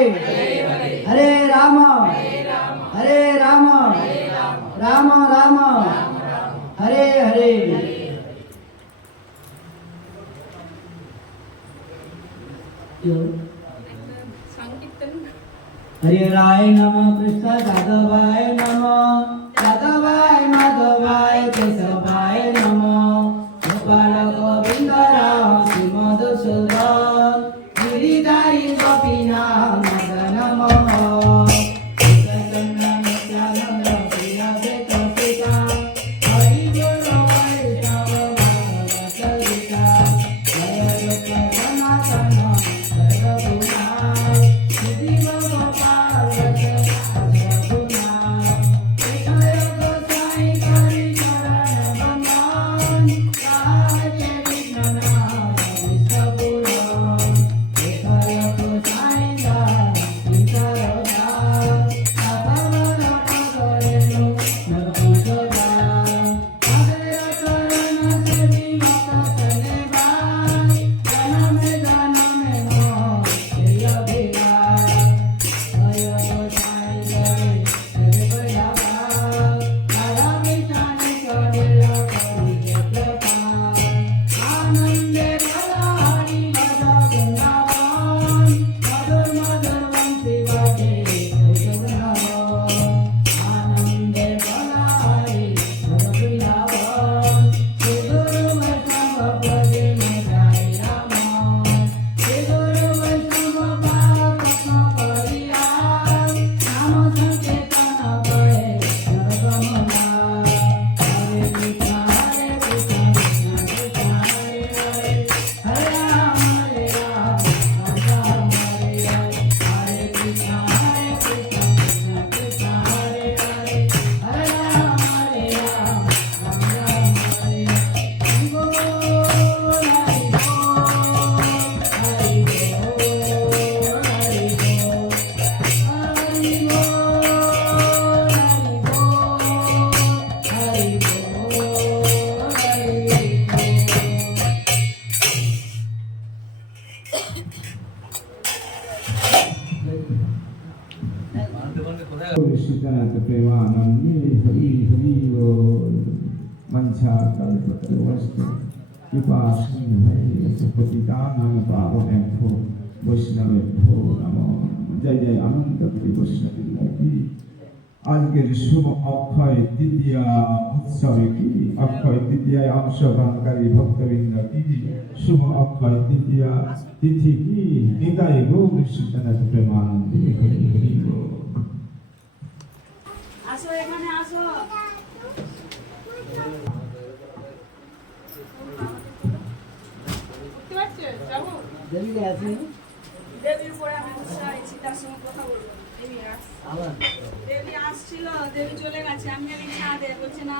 हरे राम हरे राम राम राम हरे हरे। हरे राय नमः कृष्ण यादवाय नमः यादवाय माधवाय केशवाय नमः गोपाल गोविंद राम श्री मधुसूदन गिरिधारी गोपीनाथ मदन मोहन कृष्ण नित्यानंद प्रिय अद्वैत सीता हरि बोल वैष्णव भगवत गीता जय लोक सनातन सर्वगुणाय शिव गोपाल रघुनाथ विठल गोसाई करी चरण वंदन राजे विघ्ननाथ विश्वपुराण विठल गोसाई दास सीताराम अपवन पगरेनु नरकुशोदा अगर चरण सेवी मत चले बाई जन्म जन्म मोह जय अभिलाष जय गोसाई करे जय बड़ावा तारा विचारे करेला करी कृपा आनंदे भला हरि भजा वृंदावन मधुर मधुर वंशी वाजे जय वृंदावन आनंदे भला हरि भजा वृंदावन श्री गुरु वैष्णव प्रजे जाय राम श्री गुरु वैष्णव पाद कृष्ण करिया नाम संकीर्तन करे नरकमला हरे कृष्ण कृष्ण कृष्ण हरे हरे हरे राम राम राम हरे हरे हरे कृष्ण कृष्ण कृष्ण हरे हरे हरे राम राम राम हरे हरि बोल हरि बोल हरि बोल हरि बोल हरि बोल ऋषिकनाथ प्रेमानंदी हरि हरि बोल मंशा कल्पतरुवस्तु कृपा सिंधु पतितानां पावनेभ्यो वैष्णवेभ्यो नमो। जय जय अनंत गिरि वैष्णव की আজকের শুভ অক্ষয় তৃতীয়া উৎসবে কি অক্ষয় তৃতীয়ায় অংশগ্রহণকারী ভক্তবৃন্দ কি শুভ অক্ষয় তৃতীয়া তিথি কি নিতাই গৌর শ্রীনাথ প্রেমানন্দে হরি হরি বল। আসো এখানে আসো বুঝতে পারছো যাবো जल्दी ऐसे দেবীর পরে আমি বসে তার সঙ্গে কথা বলবো দেবী আসছিল দেবী চলে গেছে আমি আর ইচ্ছা দে বলছে না